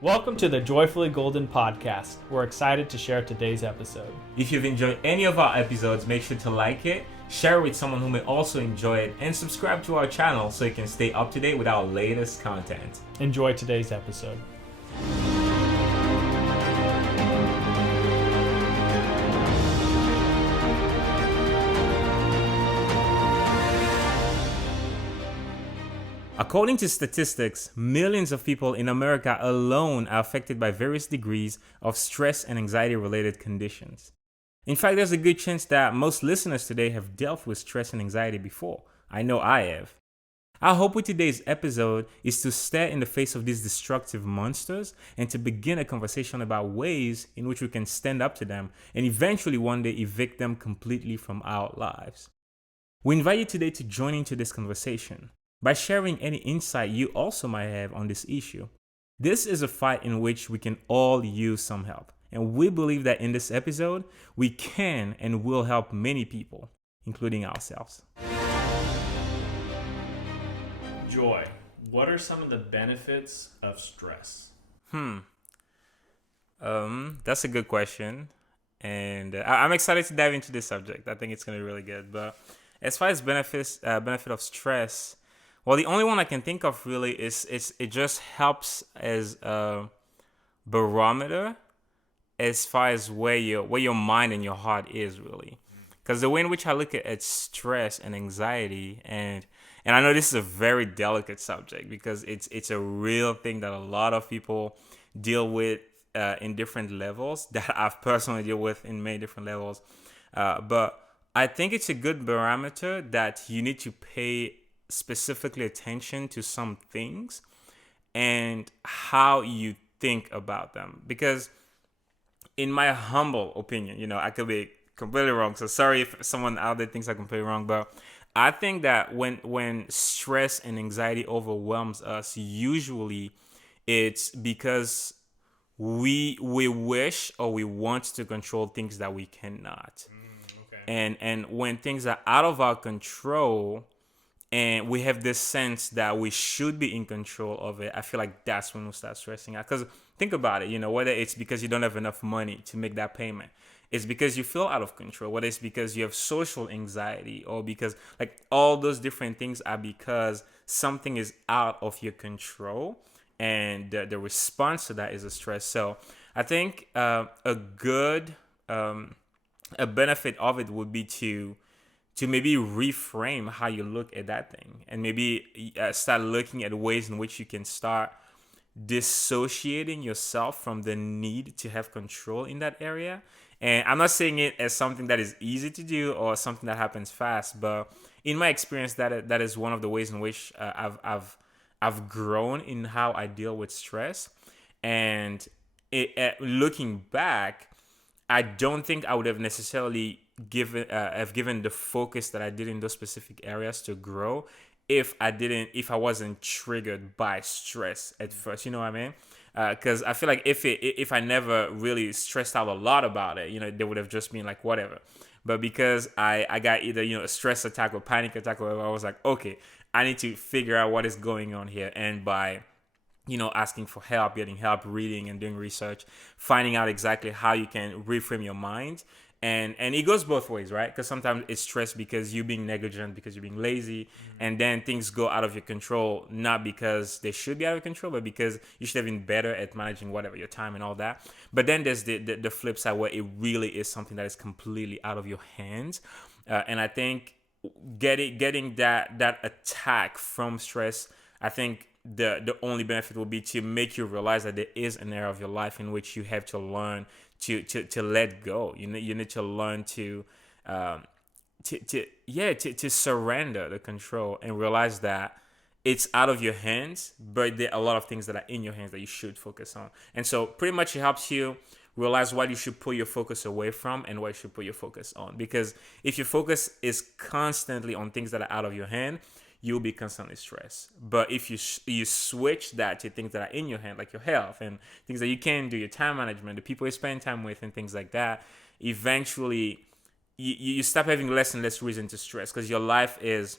Welcome to the Joyfully Golden podcast. We're excited to share today's episode. If you've enjoyed any of our episodes, make sure to like it, share it with someone who may also enjoy it, and subscribe to our channel so you can stay up to date with our latest content. Enjoy today's episode. According to statistics, millions of people in America alone are affected by various degrees of stress and anxiety-related conditions. In fact, there's a good chance that most listeners today have dealt with stress and anxiety before. I know I have. Our hope with today's episode is to stare in the face of these destructive monsters and to begin a conversation about ways in which we can stand up to them and eventually one day evict them completely from our lives. We invite you today to join into this conversation by sharing any insight you also might have on this issue. This is a fight in which we can all use some help, and we believe that in this episode, we can and will help many people, including ourselves. Joy, what are some of the benefits of stress? That's a good question, and I'm excited to dive into this subject. I think it's going to be really good. But as far as benefit of stress, well, the only one I can think of really is it just helps as a barometer as far as where your mind and your heart is really. Because the way in which I look at stress and anxiety, and I know this is a very delicate subject because it's a real thing that a lot of people deal with in different levels, that I've personally dealt with in many different levels. But I think it's a good barometer that you need to pay specifically attention to some things and how you think about them. Because in my humble opinion, I could be completely wrong. So sorry if someone out there thinks I'm completely wrong, but I think that when stress and anxiety overwhelms us, usually it's because we wish or we want to control things that we cannot. Okay. And when things are out of our control, and we have this sense that we should be in control of it, I feel like that's when we start stressing out. Because think about it, whether it's because you don't have enough money to make that payment, it's because you feel out of control, whether it's because you have social anxiety, or because all those different things are because something is out of your control, and the response to that is a stress. So I think a benefit of it would be to maybe reframe how you look at that thing, and maybe start looking at ways in which you can start dissociating yourself from the need to have control in that area. And I'm not saying it as something that is easy to do or something that happens fast, but in my experience, that is one of the ways in which I've grown in how I deal with stress. And looking back, I don't think I would have necessarily given the focus that I did in those specific areas to grow if I wasn't triggered by stress at first. You know what I mean? Because I feel like if I never really stressed out a lot about it, they would have just been like whatever. But because I got either a stress attack or panic attack or whatever, I was like, okay, I need to figure out what is going on here. And by asking for help, getting help, reading and doing research, finding out exactly how you can reframe your mind. And it goes both ways, right? Because sometimes it's stress because you're being negligent, because you're being lazy, and then things go out of your control, not because they should be out of control, but because you should have been better at managing whatever, your time and all that. But then there's the flip side where it really is something that is completely out of your hands. And I think getting that attack from stress, I think the only benefit will be to make you realize that there is an area of your life in which you have to learn to let go. You need to learn to surrender the control and realize that it's out of your hands, but there are a lot of things that are in your hands that you should focus on. And so pretty much it helps you realize what you should put your focus away from and what you should put your focus on. Because if your focus is constantly on things that are out of your hand, you'll be constantly stressed. But if you switch that to things that are in your hand, like your health and things that you can do, your time management, the people you spend time with and things like that, eventually you stop having less and less reason to stress, because your life is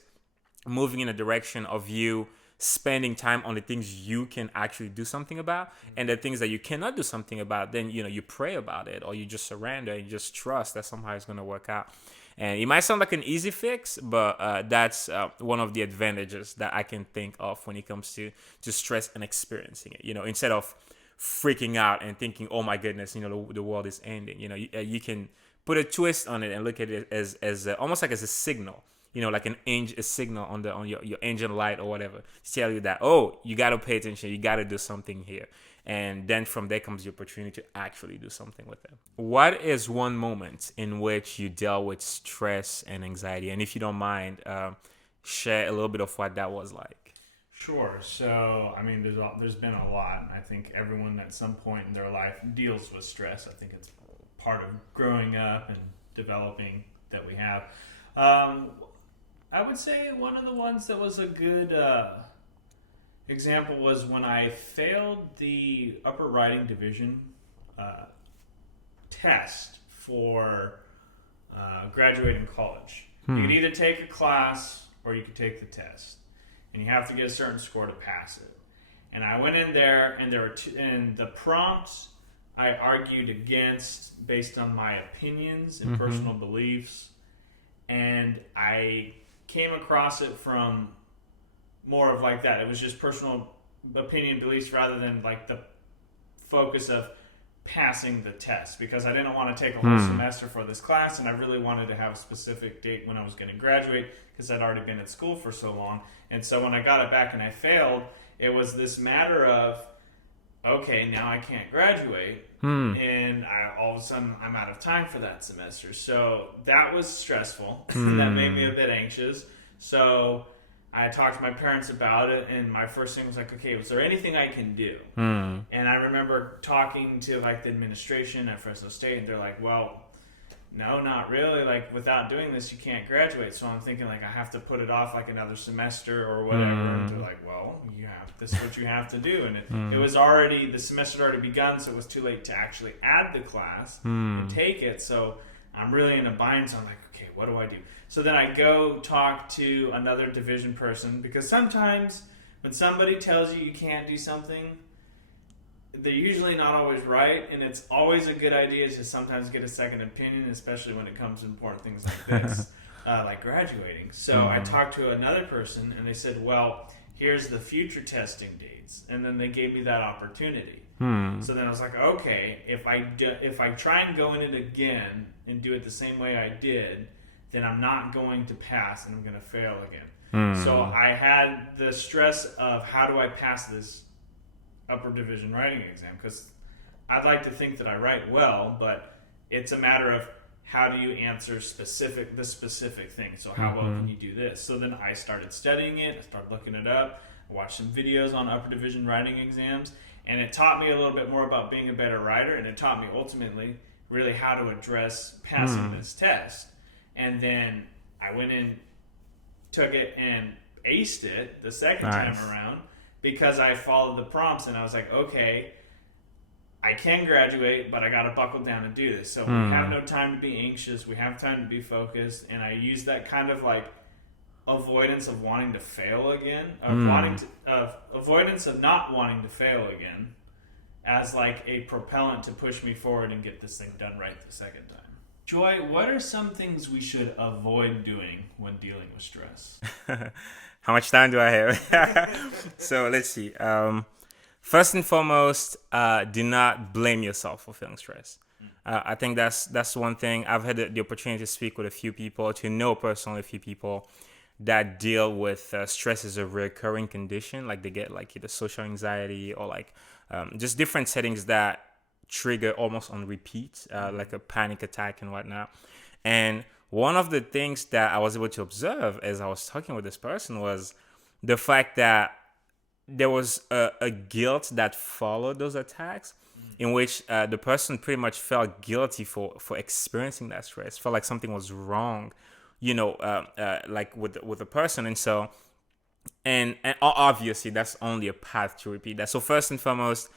moving in a direction of you spending time on the things you can actually do something about, and the things that you cannot do something about, then you pray about it, or you just surrender and you just trust that somehow it's going to work out. And it might sound like an easy fix, but that's one of the advantages that I can think of when it comes to stress and experiencing it. Instead of freaking out and thinking, "Oh my goodness, the world is ending." You can put a twist on it and look at it as almost like as a signal. Like a signal on your engine light or whatever, to tell you that, oh, you got to pay attention, you got to do something here. And then from there comes the opportunity to actually do something with it. What is one moment in which you dealt with stress and anxiety? And if you don't mind, share a little bit of what that was like. Sure. So, I mean, there's been a lot. I think everyone at some point in their life deals with stress. I think it's part of growing up and developing that we have. I would say one of the ones that was a good example was when I failed the upper writing division test for graduating college. You could either take a class or you could take the test, and you have to get a certain score to pass it. And I went in there, and there were and the prompts I argued against based on my opinions and personal beliefs, and I came across it from more of like that. It was just personal opinion, beliefs, rather than like the focus of passing the test, because I didn't want to take a whole semester for this class, and I really wanted to have a specific date when I was going to graduate, because I'd already been at school for so long. And so when I got it back and I failed, it was this matter of, okay, now I can't graduate, and all of a sudden I'm out of time for that semester. So that was stressful. That made me a bit anxious. So I talked to my parents about it, and my first thing was like, okay, was there anything I can do? And I remember talking to like the administration at Fresno State, and they're like, well, no, not really. Like, without doing this, you can't graduate. So I'm thinking, like, I have to put it off like another semester or whatever. And they're like, well, this is what you have to do. And it was already, the semester had already begun, so it was too late to actually add the class and take it. So I'm really in a bind. So I'm like, okay, what do I do? So then I go talk to another division person, because sometimes when somebody tells you can't do something, they're usually not always right, and it's always a good idea to sometimes get a second opinion, especially when it comes to important things like this, like graduating. So I talked to another person, and they said, well, here's the future testing dates, and then they gave me that opportunity. So then I was like, okay, if I try and go in it again and do it the same way I did, then I'm not going to pass, and I'm going to fail again. So I had the stress of, how do I pass this upper division writing exam? Because I'd like to think that I write well, but it's a matter of, how do you answer the specific thing? So how well can you do this? So then I started studying it. I started looking it up. I watched some videos on upper division writing exams, and it taught me a little bit more about being a better writer, and it taught me ultimately really how to address passing this test. And then I went in, took it, and aced it the second time around, because I followed the prompts, and I was like, okay, I can graduate, but I got to buckle down and do this. So we have no time to be anxious. We have time to be focused. And I use that kind of like avoidance of wanting to fail again, avoidance of not wanting to fail again, as like a propellant to push me forward and get this thing done right the second time. Joy, what are some things we should avoid doing when dealing with stress? How much time do I have? So let's see. First and foremost, do not blame yourself for feeling stressed. I think that's one thing. I've had the opportunity to speak with a few people, to know personally a few people that deal with stress as a recurring condition. Like they get like either social anxiety or like just different settings that trigger almost on repeat, like a panic attack and whatnot. And one of the things that I was able to observe as I was talking with this person was the fact that there was a guilt that followed those attacks, in which the person pretty much felt guilty for experiencing that stress, felt like something was wrong, like with the person. And so, and obviously that's only a path to repeat that. So first and foremost,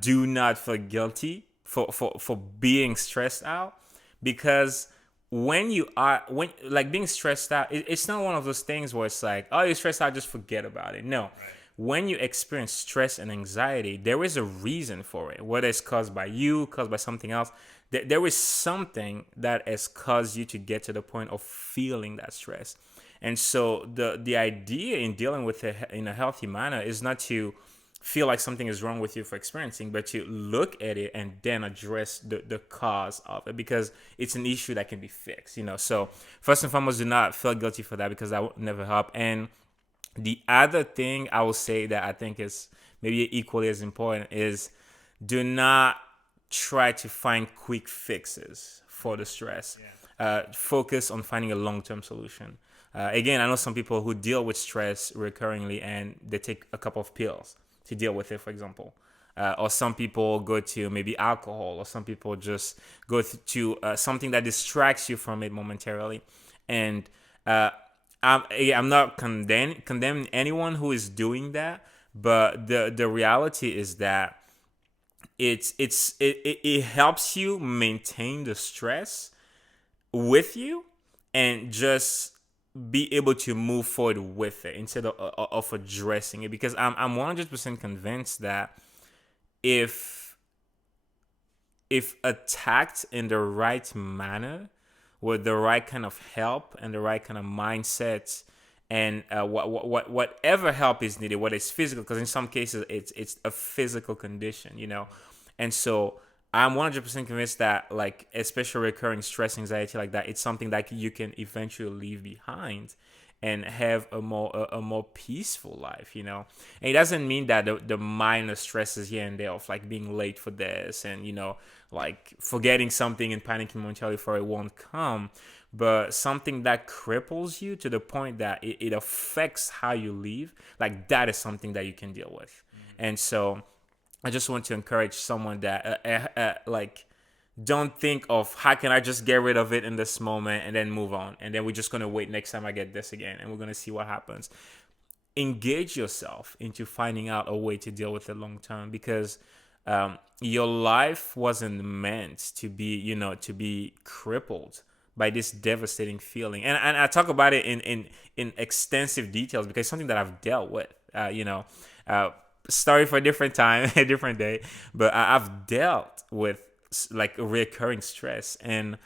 do not feel guilty for being stressed out, because when like being stressed out, it's not one of those things where it's like, oh, you're stressed out, just forget about it. No. When you experience stress and anxiety, there is a reason for it, whether it's caused by you, caused by something else. There is something that has caused you to get to the point of feeling that stress. And so the idea in dealing with it in a healthy manner is not to feel like something is wrong with you for experiencing, but to look at it and then address the cause of it, because it's an issue that can be fixed, So first and foremost, do not feel guilty for that, because that would never help. And the other thing I will say that I think is maybe equally as important is, do not try to find quick fixes for the stress. Focus on finding a long-term solution. Again, I know some people who deal with stress recurringly and they take a couple of pills to deal with it, for example. Or some people go to maybe alcohol, or some people just go to something that distracts you from it momentarily. And I'm not condemning anyone who is doing that, but the reality is that it helps you maintain the stress with you and just be able to move forward with it instead of addressing it. Because I'm 100% convinced that if attacked in the right manner, with the right kind of help and the right kind of mindset, and whatever help is needed, whether it's physical, because in some cases it's a physical condition, and so I'm 100% convinced that, like, especially recurring stress, anxiety like that, it's something that you can eventually leave behind and have a more peaceful life, And it doesn't mean that the minor stresses here and there of like being late for this and, like forgetting something and panicking momentarily for it won't come, but something that cripples you to the point that it affects how you live, like that is something that you can deal with. And so I just want to encourage someone that like, don't think of how can I just get rid of it in this moment and then move on, and then we're just going to wait next time I get this again and we're going to see what happens. Engage yourself into finding out a way to deal with it long term, because your life wasn't meant to be crippled by this devastating feeling. And I talk about it in extensive details because it's something that I've dealt with, story for a different time, a different day, but I've dealt with like recurring stress. And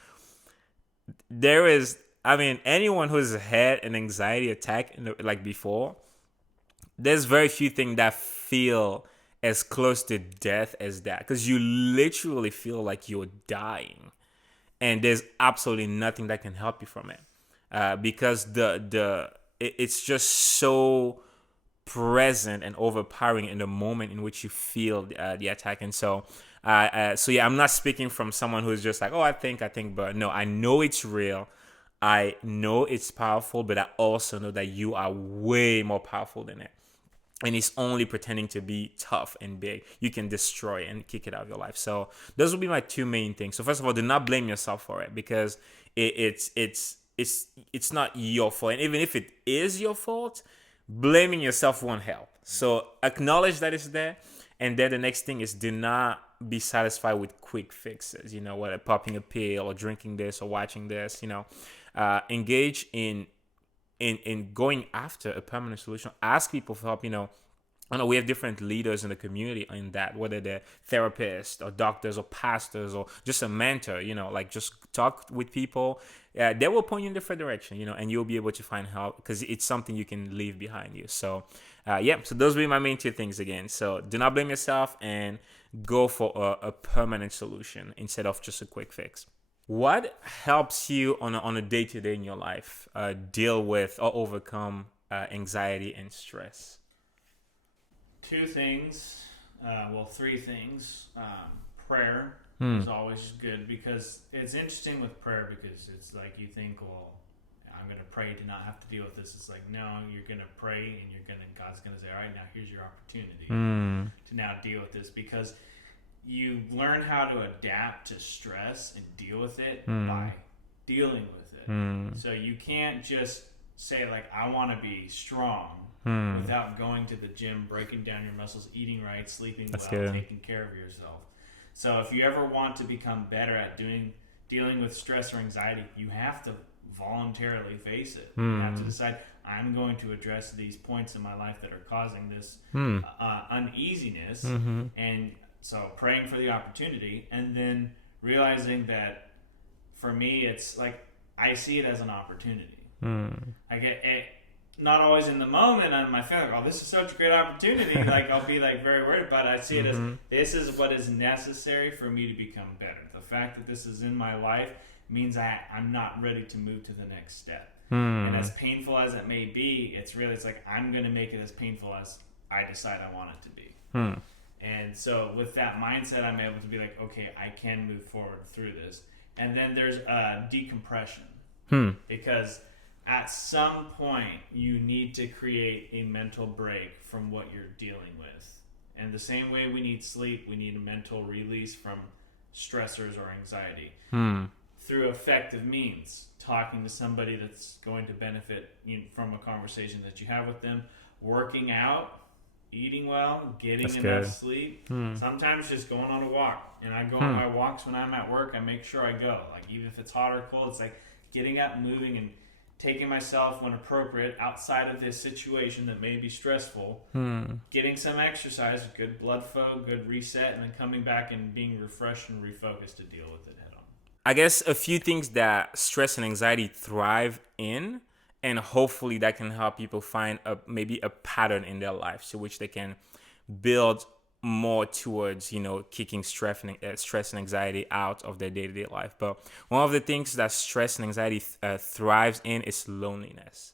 there is, anyone who's had an anxiety attack like before, there's very few things that feel as close to death as that, because you literally feel like you're dying and there's absolutely nothing that can help you from it, because it's just so present and overpowering in the moment in which you feel the attack. And so I'm not speaking from someone who's just like, oh, I think, but no, I know it's real. I know it's powerful, but I also know that you are way more powerful than it. And it's only pretending to be tough and big. You can destroy and kick it out of your life. So those will be my two main things. So first of all, do not blame yourself for it, because it's not your fault. And even if it is your fault, blaming yourself won't help. So acknowledge that it's there. And then the next thing is, do not be satisfied with quick fixes, whether popping a pill or drinking this or watching this, engage in going after a permanent solution. Ask people for help. I know we have different leaders in the community in that, whether they're therapists or doctors or pastors or just a mentor, like just talk with people. They will point you in a different direction, and you'll be able to find help because it's something you can leave behind you. So, so those will be my main two things again. So do not blame yourself and go for a permanent solution instead of just a quick fix. What helps you on a day-to-day in your life deal with or overcome anxiety and stress? Three things. Prayer is always good, because it's interesting with prayer, because it's like you think, well, I'm going to pray to not have to deal with this. It's like, no, you're going to pray and God's going to say, all right, now here's your opportunity to now deal with this, because you learn how to adapt to stress and deal with it by dealing with it. So you can't just say, like, I want to be strong without going to the gym, breaking down your muscles, eating right, sleeping well, taking care of yourself. So if you ever want to become better at doing dealing with stress or anxiety, you have to voluntarily face it. You have to decide, I'm going to address these points in my life that are causing this uneasiness. And so praying for the opportunity, and then realizing that for me, it's like I see it as an opportunity. I get it, not always in the moment. I feel like, oh, this is such a great opportunity. Like I'll be like very worried, but I see it as this is what is necessary for me to become better. The fact that this is in my life means I'm not ready to move to the next step. And as painful as it may be, it's like I'm going to make it as painful as I decide I want it to be. And so with that mindset, I'm able to be like, okay, I can move forward through this. And then there's decompression. Because at some point, you need to create a mental break from what you're dealing with. And the same way we need sleep, we need a mental release from stressors or anxiety. Through effective means, talking to somebody that's going to benefit from a conversation that you have with them, working out, eating well, getting enough sleep. Sometimes just going on a walk. And I go on my walks when I'm at work. I make sure I go. Like even if it's hot or cold, it's like getting up, moving, and taking myself when appropriate outside of this situation that may be stressful, getting some exercise, good blood flow, good reset, and then coming back and being refreshed and refocused to deal with it head on. I guess a few things that stress and anxiety thrive in, and hopefully that can help people find maybe a pattern in their life, so which they can build more towards, kicking stress and anxiety out of their day-to-day life. But one of the things that stress and anxiety thrives in is loneliness.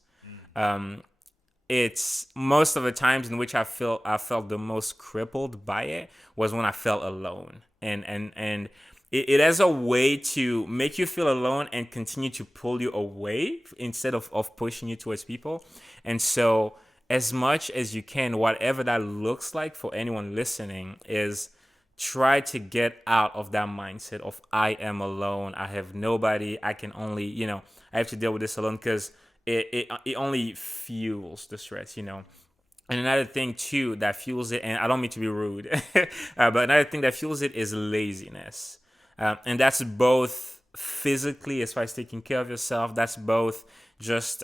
It's most of the times in which I felt the most crippled by it was when I felt alone, and it has a way to make you feel alone and continue to pull you away instead of pushing you towards people. And so as much as you can, whatever that looks like for anyone listening, is try to get out of that mindset of I am alone, I have nobody, I can only, I have to deal with this alone, because it only fuels the stress, And another thing too that fuels it, and I don't mean to be rude, but another thing that fuels it is laziness. And that's both physically, as far as taking care of yourself, that's both just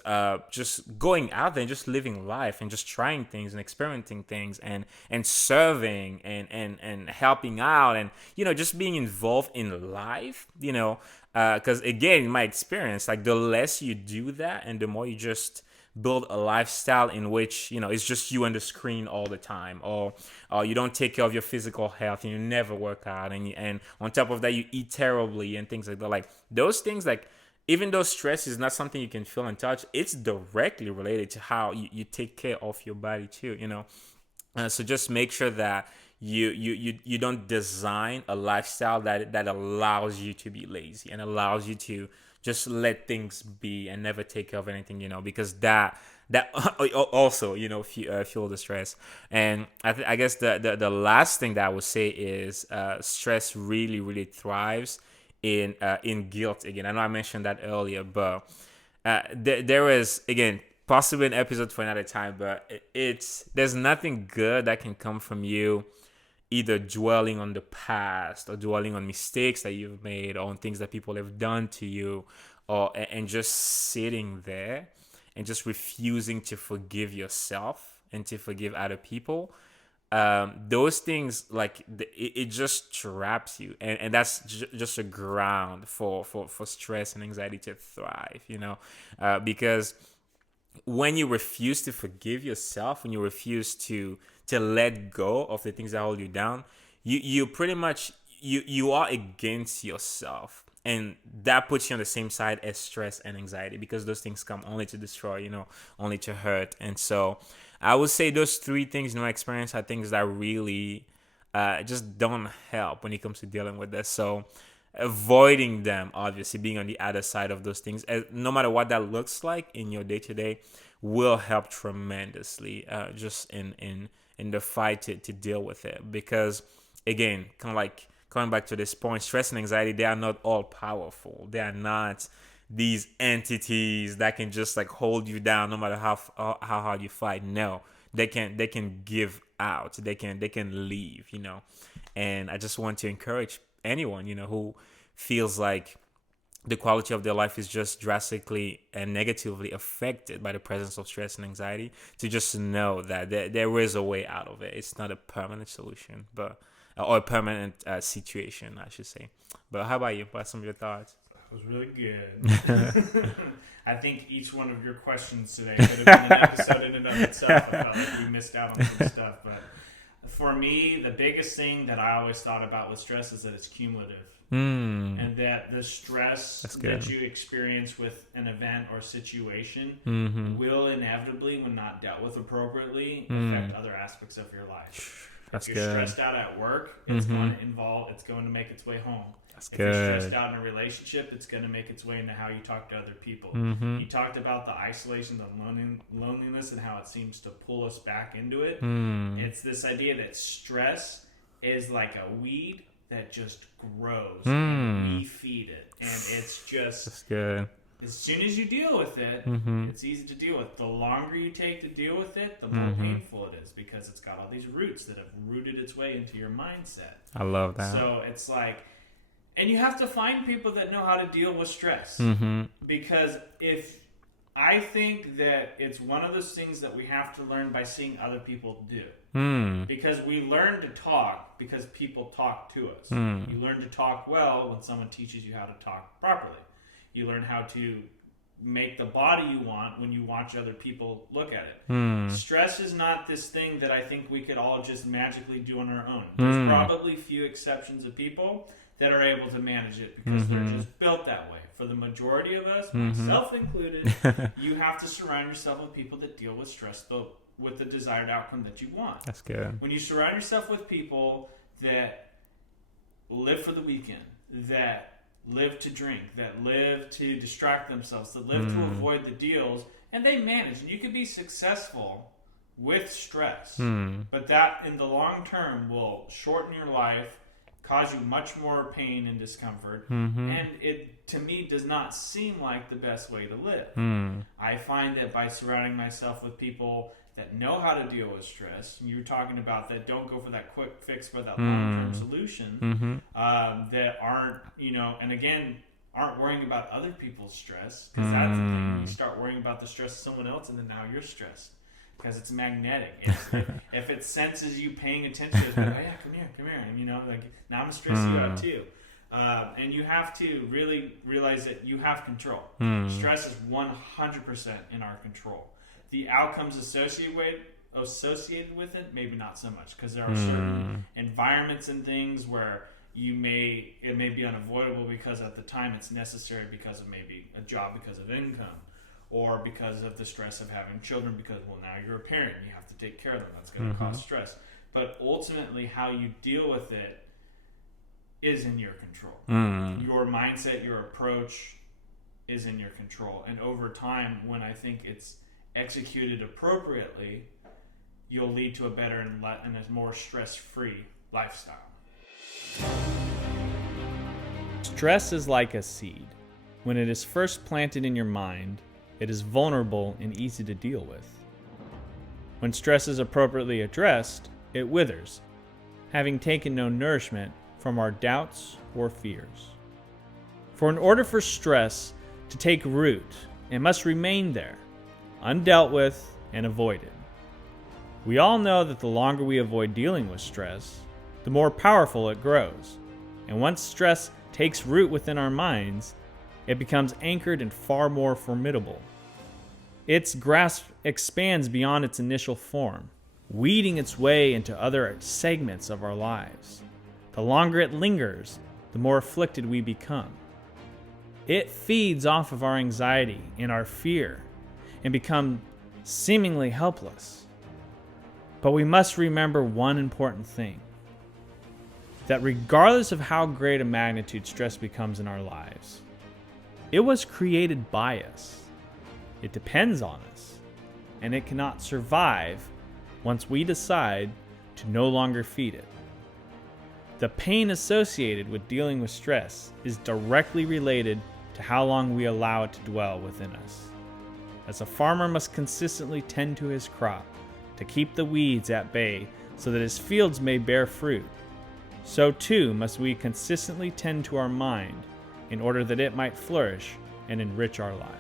going out there and just living life and just trying things and experimenting things and serving and helping out and just being involved in life, because again, in my experience, like the less you do that and the more you just build a lifestyle in which it's just you on the screen all the time, or you don't take care of your physical health and you never work out, and on top of that you eat terribly and things like that. Like those things, like even though stress is not something you can feel and touch, it's directly related to how you take care of your body too, so just make sure that you don't design a lifestyle that allows you to be lazy and allows you to just let things be and never take care of anything, because that also, fuel the stress. And I guess the last thing that I would say is stress really, really thrives in guilt. Again, I know I mentioned that earlier, but there is, again, possibly an episode for another time, but there's nothing good that can come from you either dwelling on the past or dwelling on mistakes that you've made or on things that people have done to you, and just sitting there and just refusing to forgive yourself and to forgive other people. Those things, like it just traps you, and that's just a ground for stress and anxiety to thrive, because when you refuse to forgive yourself, when you refuse to let go of the things that hold you down, you pretty much you are against yourself, and that puts you on the same side as stress and anxiety, because those things come only to destroy, only to hurt. And so I would say those three things in my experience are things that really just don't help when it comes to dealing with this. So avoiding them, obviously being on the other side of those things, no matter what that looks like in your day-to-day, will help tremendously just in the fight to deal with it. Because again, kind of like coming back to this point, stress and anxiety, they are not all powerful. They are not these entities that can just like hold you down no matter how hard you fight. No, they can give out. They can leave, And I just want to encourage anyone, who feels like the quality of their life is just drastically and negatively affected by the presence of stress and anxiety, to just know that there is a way out of it. It's not a permanent solution, but or a permanent situation, I should say. But how about you? What are some of your thoughts? It was really good. I think each one of your questions today could have been an episode in and of itself. I felt like we missed out on some stuff. But for me, the biggest thing that I always thought about with stress is that it's cumulative. And that the stress that you experience with an event or situation will inevitably, when not dealt with appropriately, affect other aspects of your life. If you're stressed out at work, it's going to make its way home. If you're stressed out in a relationship, it's going to make its way into how you talk to other people. You talked about the isolation, the loneliness, and how it seems to pull us back into it. It's this idea that stress is like a weed that just grows, and we feed it. And it's just... That's good. As soon as you deal with it, it's easy to deal with. The longer you take to deal with it, the more painful it is, because it's got all these roots that have rooted its way into your mindset. I love that. So it's like... And you have to find people that know how to deal with stress. Because I think that it's one of those things that we have to learn by seeing other people do. Because we learn to talk because people talk to us. You learn to talk well when someone teaches you how to talk properly. You learn how to make the body you want when you watch other people look at it. Stress is not this thing that I think we could all just magically do on our own. There's probably few exceptions of people that are able to manage it because they're just built that way. For the majority of us, myself included, you have to surround yourself with people that deal with stress with the desired outcome that you want. That's good. When you surround yourself with people that live for the weekend, that live to drink, that live to distract themselves, that live to avoid the deals, and they manage, and you can be successful with stress, but that in the long term will shorten your life, cause you much more pain and discomfort, and it, to me, does not seem like the best way to live. I find that by surrounding myself with people that know how to deal with stress, and you're talking about that don't go for that quick fix but that long-term solution, that aren't, and again, aren't worrying about other people's stress, because that's the thing. You start worrying about the stress of someone else, and then now you're stressed. Because it's magnetic. If it senses you paying attention, it's like, oh yeah, come here, and now I'm gonna stress you out too. And you have to really realize that you have control. Stress is 100% in our control. The outcomes associated with it, maybe not so much, because there are certain environments and things where it may be unavoidable because at the time it's necessary because of maybe a job, because of income, or because of the stress of having children, because, now you're a parent and you have to take care of them. That's going to cause stress. But ultimately, how you deal with it is in your control. Your mindset, your approach is in your control. And over time, when I think it's executed appropriately, you'll lead to a better and a more stress-free lifestyle. Stress is like a seed. When it is first planted in your mind, it is vulnerable and easy to deal with. When stress is appropriately addressed, it withers, having taken no nourishment from our doubts or fears. For in order for stress to take root, it must remain there, undealt with and avoided. We all know that the longer we avoid dealing with stress, the more powerful it grows. And once stress takes root within our minds, it becomes anchored and far more formidable. Its grasp expands beyond its initial form, weeding its way into other segments of our lives. The longer it lingers, the more afflicted we become. It feeds off of our anxiety and our fear and becomes seemingly helpless. But we must remember one important thing, that regardless of how great a magnitude stress becomes in our lives, it was created by us. It depends on us, and it cannot survive once we decide to no longer feed it. The pain associated with dealing with stress is directly related to how long we allow it to dwell within us. As a farmer must consistently tend to his crop to keep the weeds at bay so that his fields may bear fruit, so too must we consistently tend to our mind in order that it might flourish and enrich our lives.